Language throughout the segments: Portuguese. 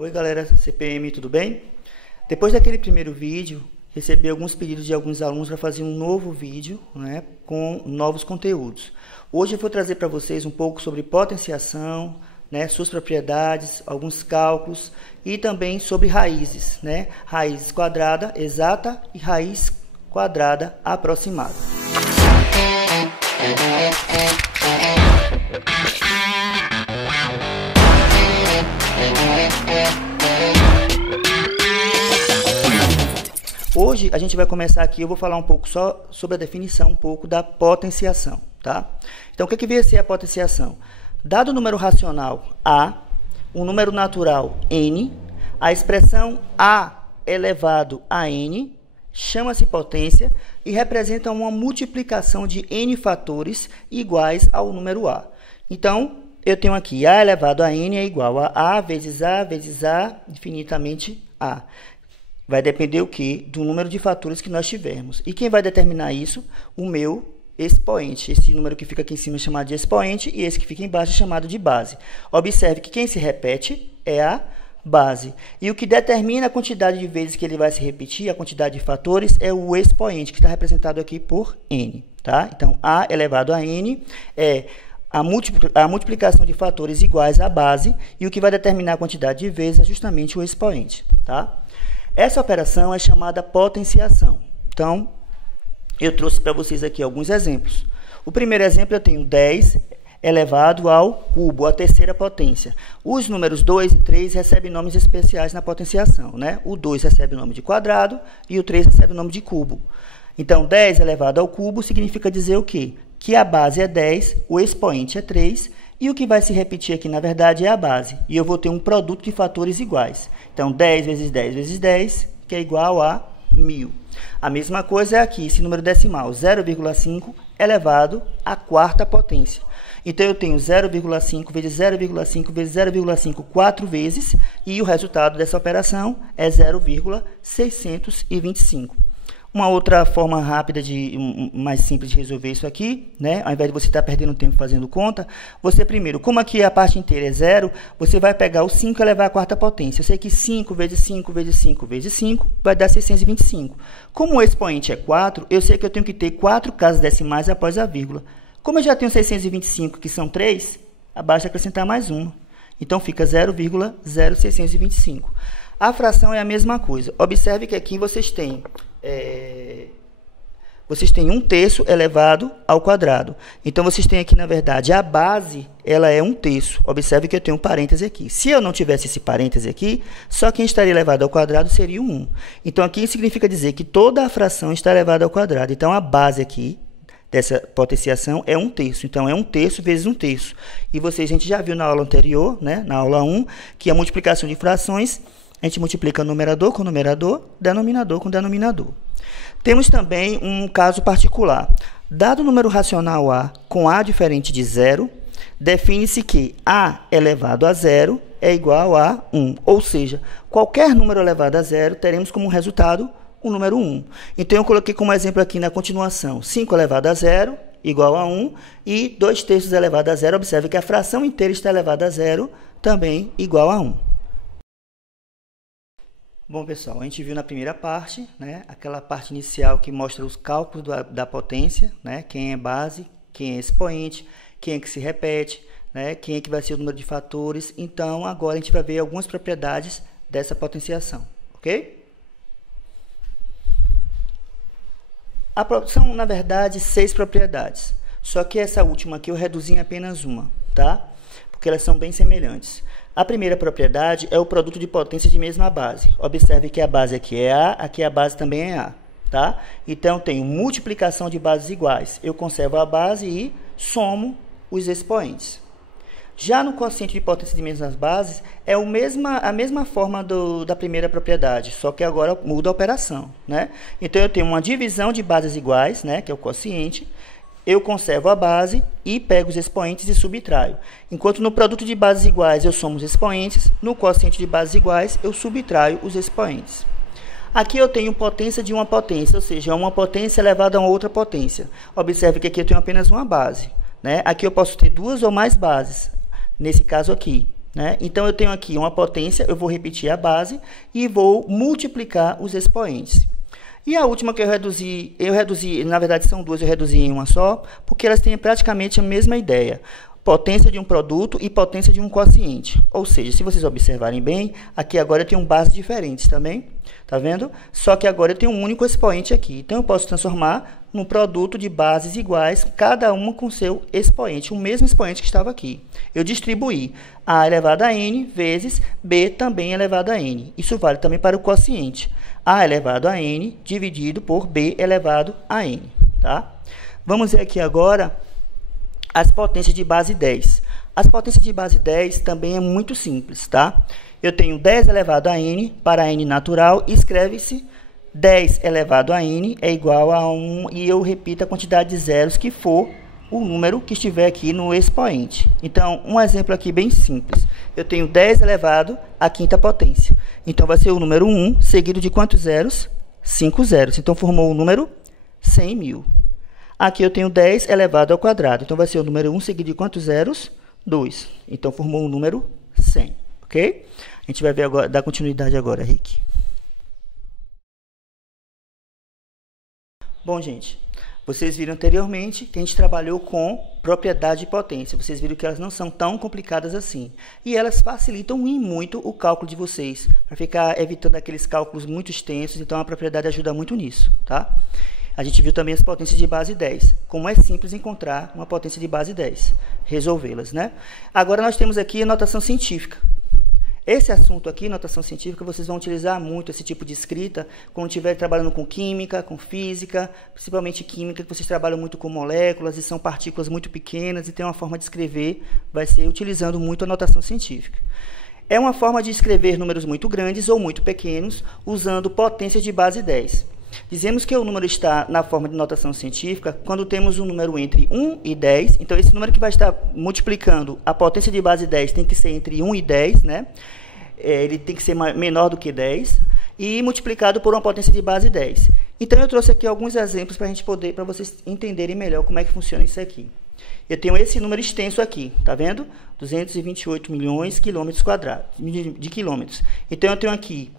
Oi galera CPM, tudo bem? Depois daquele primeiro vídeo, recebi alguns pedidos de alguns alunos para fazer um novo vídeo, né, com novos conteúdos. Hoje eu vou trazer para vocês um pouco sobre potenciação, né, suas propriedades, alguns cálculos e também sobre raízes, né, raiz quadrada exata e raiz quadrada aproximada. Hoje a gente vai começar aqui, eu vou falar um pouco só sobre a definição, um pouco da potenciação, tá? Então, o que vai ser a potenciação? Dado o número racional A, o número natural N, a expressão A elevado a N chama-se potência e representa uma multiplicação de N fatores iguais ao número A. Então, eu tenho aqui A elevado a N é igual a vezes A, infinitamente A. Vai depender o quê? Do número de fatores que nós tivermos. E quem vai determinar isso? O meu expoente. Esse número que fica aqui em cima é chamado de expoente e esse que fica embaixo é chamado de base. Observe que quem se repete é a base. E o que determina a quantidade de vezes que ele vai se repetir, a quantidade de fatores, é o expoente, que está representado aqui por N. Tá? Então, A elevado a N é a multiplicação de fatores iguais à base e o que vai determinar a quantidade de vezes é justamente o expoente. Tá? Essa operação é chamada potenciação. Então, eu trouxe para vocês aqui alguns exemplos. O primeiro exemplo, eu tenho 10 elevado ao cubo, a terceira potência. Os números 2 e 3 recebem nomes especiais na potenciação, né? O 2 recebe o nome de quadrado e o 3 recebe o nome de cubo. Então, 10 elevado ao cubo significa dizer o quê? Que a base é 10, o expoente é 3, e o que vai se repetir aqui, na verdade, é a base. E eu vou ter um produto de fatores iguais. Então, 10 vezes 10 vezes 10, que é igual a 1000. A mesma coisa é aqui, esse número decimal, 0,5 elevado à quarta potência. Então, eu tenho 0,5 vezes 0,5 vezes 0,5 4 vezes, e o resultado dessa operação é 0,625. Uma outra forma rápida, mais simples de resolver isso aqui, né? Ao invés de você estar perdendo tempo fazendo conta, você primeiro, como aqui a parte inteira é zero, você vai pegar o 5 elevado à quarta potência. Eu sei que 5 vezes 5 vezes 5 vezes 5 vai dar 625. Como o expoente é 4, eu sei que eu tenho que ter 4 casas decimais após a vírgula. Como eu já tenho 625, que são 3, basta acrescentar mais uma. Então, fica 0,0625. A fração é a mesma coisa. Observe que aqui vocês têm 1/3 elevado ao quadrado. Então, vocês têm aqui, na verdade, a base, ela é 1/3. Observe que eu tenho um parêntese aqui. Se eu não tivesse esse parêntese aqui, só quem estaria elevado ao quadrado seria o 1. Então, aqui significa dizer que toda a fração está elevada ao quadrado. Então, a base aqui dessa potenciação é 1/3. Então, é 1/3 vezes 1/3. E a gente já viu na aula anterior, né, na aula 1, que a multiplicação de frações, a gente multiplica numerador com numerador, denominador com denominador. Temos também um caso particular. Dado o número racional A com A diferente de 0, define-se que A elevado a 0 é igual a 1. Ou seja, qualquer número elevado a 0, teremos como resultado o número 1. Então, eu coloquei como exemplo aqui na continuação, 5 elevado a 0 igual a 1 e 2/3 elevado a 0. Observe que a fração inteira está elevada a 0, também igual a 1. Bom, pessoal, a gente viu na primeira parte, né, aquela parte inicial que mostra os cálculos da potência, né, quem é base, quem é expoente, quem é que se repete, né, quem é que vai ser o número de fatores. Então, agora a gente vai ver algumas propriedades dessa potenciação, ok? São, na verdade, 6 propriedades, só que essa última aqui eu reduzi em apenas uma, tá? Porque elas são bem semelhantes. A primeira propriedade é o produto de potência de mesma base. Observe que a base aqui é A, aqui a base também é A. Tá? Então, eu tenho multiplicação de bases iguais. Eu conservo a base e somo os expoentes. Já no quociente de potência de mesmas bases, é a mesma forma da primeira propriedade, só que agora muda a operação. Né? Então, eu tenho uma divisão de bases iguais, né, que é o quociente. Eu conservo a base e pego os expoentes e subtraio. Enquanto no produto de bases iguais eu somo os expoentes, no quociente de bases iguais eu subtraio os expoentes. Aqui eu tenho potência de uma potência, ou seja, uma potência elevada a uma outra potência. Observe que aqui eu tenho apenas uma base. Né? Aqui eu posso ter 2 ou mais bases, nesse caso aqui. né? Então, eu tenho aqui uma potência, eu vou repetir a base e vou multiplicar os expoentes. E a última que eu reduzi, na verdade são duas, eu reduzi em uma só, porque elas têm praticamente a mesma ideia. Potência de um produto e potência de um quociente. Ou seja, se vocês observarem bem, aqui agora eu tenho bases diferentes também, tá vendo? Só que agora eu tenho um único expoente aqui. Então, eu posso transformar num produto de bases iguais, cada uma com seu expoente, o mesmo expoente que estava aqui. Eu distribuí A elevado a N vezes B também elevado a N. Isso vale também para o quociente. A elevado a N dividido por B elevado a N, tá? Vamos ver aqui agora as potências de base 10. As potências de base 10 também é muito simples, tá? Eu tenho 10 elevado a N para N natural, escreve-se 10 elevado a N é igual a 1, e eu repito a quantidade de zeros que for o número que estiver aqui no expoente. Então, um exemplo aqui bem simples. Eu tenho 10 elevado à quinta potência. Então, vai ser o número 1, seguido de quantos zeros? 5 zeros. Então, formou o número 100.000. Aqui eu tenho 10 elevado ao quadrado. Então, vai ser o número 1 seguido de quantos zeros? 2. Então, formou o número 100. Ok? A gente vai ver agora, dar continuidade agora, Rick. Bom, gente, vocês viram anteriormente que a gente trabalhou com propriedade de potência. Vocês viram que elas não são tão complicadas assim. E elas facilitam muito o cálculo de vocês, para ficar evitando aqueles cálculos muito extensos. Então, a propriedade ajuda muito nisso, tá? A gente viu também as potências de base 10. Como é simples encontrar uma potência de base 10. Resolvê-las, né? Agora, nós temos aqui a notação científica. Esse assunto aqui, notação científica, vocês vão utilizar muito esse tipo de escrita quando estiver trabalhando com química, com física, principalmente química, que vocês trabalham muito com moléculas e são partículas muito pequenas e tem uma forma de escrever, vai ser utilizando muito a notação científica. É uma forma de escrever números muito grandes ou muito pequenos usando potências de base 10. Dizemos que o número está na forma de notação científica quando temos um número entre 1 e 10. Então, esse número que vai estar multiplicando a potência de base 10 tem que ser entre 1 e 10, né? Ele tem que ser menor do que 10 e multiplicado por uma potência de base 10. Então, eu trouxe aqui alguns exemplos para vocês entenderem melhor como é que funciona isso aqui. Eu tenho esse número extenso aqui, tá vendo? 228 milhões de quilômetros quadrados, de quilômetros. Então, eu tenho aqui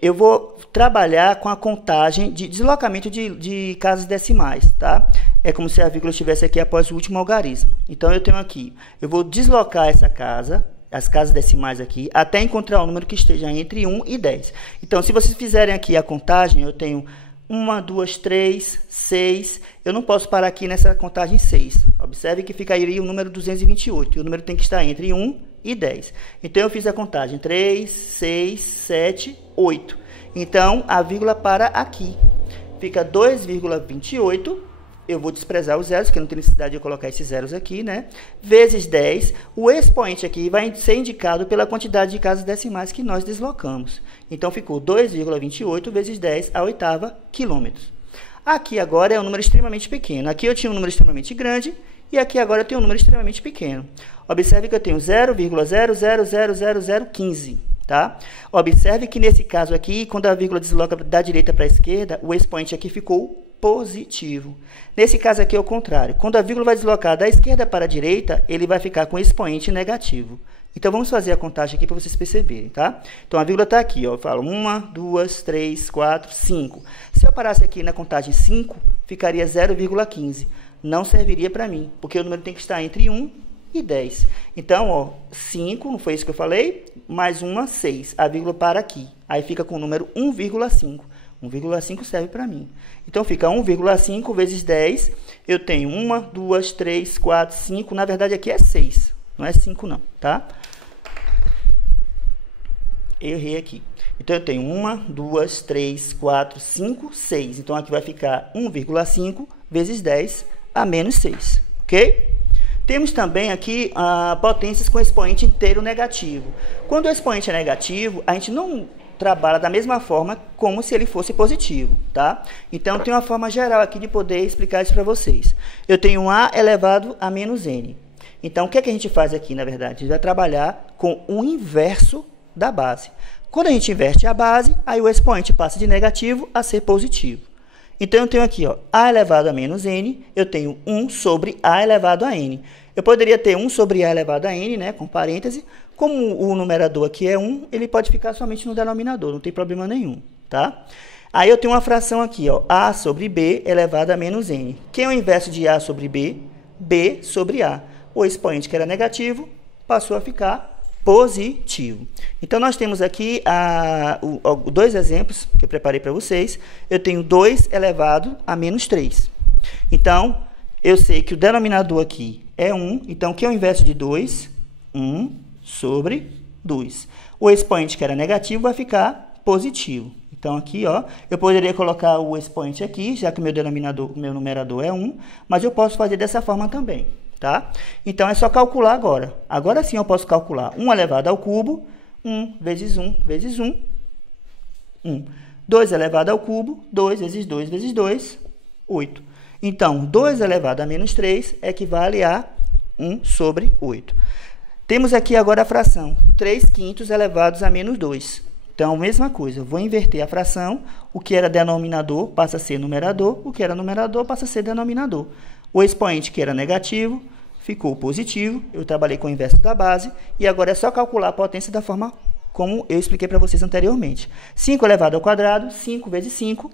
eu vou trabalhar com a contagem de deslocamento de casas decimais, tá? É como se a vírgula estivesse aqui após o último algarismo. Então, eu tenho aqui, eu vou deslocar essa casa, as casas decimais aqui, até encontrar um número que esteja entre 1 e 10. Então, se vocês fizerem aqui a contagem, eu tenho 1, 2, 3, 6. Eu não posso parar aqui nessa contagem 6. Observe que ficaria o número 228. E o número tem que estar entre 1 e 10. Então, eu fiz a contagem 3, 6, 7, 8. Então, a vírgula para aqui. Fica 2,28. Eu vou desprezar os zeros, porque não tem necessidade de eu colocar esses zeros aqui, né? Vezes 10. O expoente aqui vai ser indicado pela quantidade de casas decimais que nós deslocamos. Então, ficou 2,28 vezes 10 a oitava quilômetros. Aqui agora é um número extremamente pequeno. Aqui eu tinha um número extremamente grande e aqui agora eu tenho um número extremamente pequeno. Observe que eu tenho 0,000015, tá? Observe que nesse caso aqui, quando a vírgula desloca da direita para a esquerda, o expoente aqui ficou positivo. Nesse caso aqui é o contrário. Quando a vírgula vai deslocar da esquerda para a direita, ele vai ficar com expoente negativo. Então, vamos fazer a contagem aqui para vocês perceberem, tá? Então, a vírgula está aqui, ó. Eu falo 1, 2, 3, 4, 5. Se eu parasse aqui na contagem 5, ficaria 0,15. Não serviria para mim, porque o número tem que estar entre 1 e 10. Então, ó, 5, não foi isso que eu falei? Mais uma, 6. A vírgula para aqui. Aí fica com o número 1,5. 1,5 serve para mim. Então, fica 1,5 vezes 10. Eu tenho 1, 2, 3, 4, 5. Na verdade, aqui é 6. Não é 5, não, tá? Errei aqui. Então, eu tenho 1, 2, 3, 4, 5, 6. Então, aqui vai ficar 1,5 vezes 10 a menos 6. Ok? Temos também aqui potências com expoente inteiro negativo. Quando o expoente é negativo, a gente não trabalha da mesma forma como se ele fosse positivo, tá? Então, tem uma forma geral aqui de poder explicar isso para vocês. Eu tenho A elevado a menos N. Então, o que é que a gente faz aqui, na verdade? A gente vai trabalhar com o inverso da base. Quando a gente inverte a base, aí o expoente passa de negativo a ser positivo. Então, eu tenho aqui, ó, A elevado a menos N, eu tenho 1 sobre A elevado a N. Eu poderia ter 1 sobre A elevado a N, né, com parêntese. Como o numerador aqui é 1, ele pode ficar somente no denominador, não tem problema nenhum, tá? Aí eu tenho uma fração aqui, ó, A sobre B elevado a menos N. Quem é o inverso de A sobre B? B sobre A. O expoente que era negativo passou a ficar positivo. Então, nós temos aqui dois exemplos que eu preparei para vocês. Eu tenho 2 elevado a menos 3. Então, eu sei que o denominador aqui é 1. Então, o que é o inverso de 2? 1 sobre 2. O expoente que era negativo vai ficar positivo. Então, aqui, ó, eu poderia colocar o expoente aqui, já que meu numerador é 1, mas eu posso fazer dessa forma também. Tá? Então, é só calcular agora. Agora sim eu posso calcular 1 elevado ao cubo, 1 vezes 1 vezes 1, 1. 2 elevado ao cubo, 2 vezes 2 vezes 2, 8. Então, 2 elevado a menos 3 equivale a 1 sobre 8. Temos aqui agora a fração 3 quintos elevados a menos 2. Então, mesma coisa, eu vou inverter a fração, o que era denominador passa a ser numerador, o que era numerador passa a ser denominador. O expoente que era negativo ficou positivo, eu trabalhei com o inverso da base, e agora é só calcular a potência da forma como eu expliquei para vocês anteriormente. 5 elevado ao quadrado, 5 vezes 5,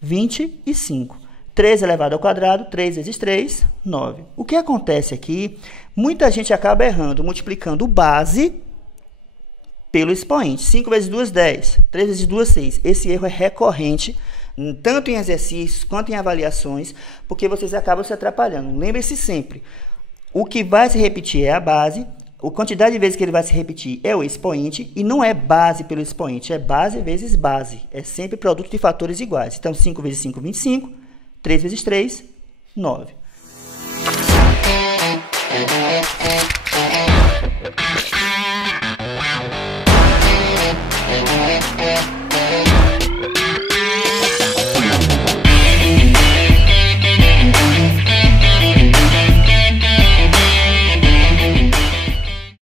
25. 3 elevado ao quadrado, 3 vezes 3, 9. O que acontece aqui, muita gente acaba errando, multiplicando base pelo expoente. 5 vezes 2, 10. 3 vezes 2, 6. Esse erro é recorrente, tanto em exercícios quanto em avaliações, porque vocês acabam se atrapalhando. Lembre-se sempre, o que vai se repetir é a base, a quantidade de vezes que ele vai se repetir é o expoente, e não é base pelo expoente, é base vezes base. É sempre produto de fatores iguais. Então, 5 vezes 5, 25. 3 vezes 3, 9.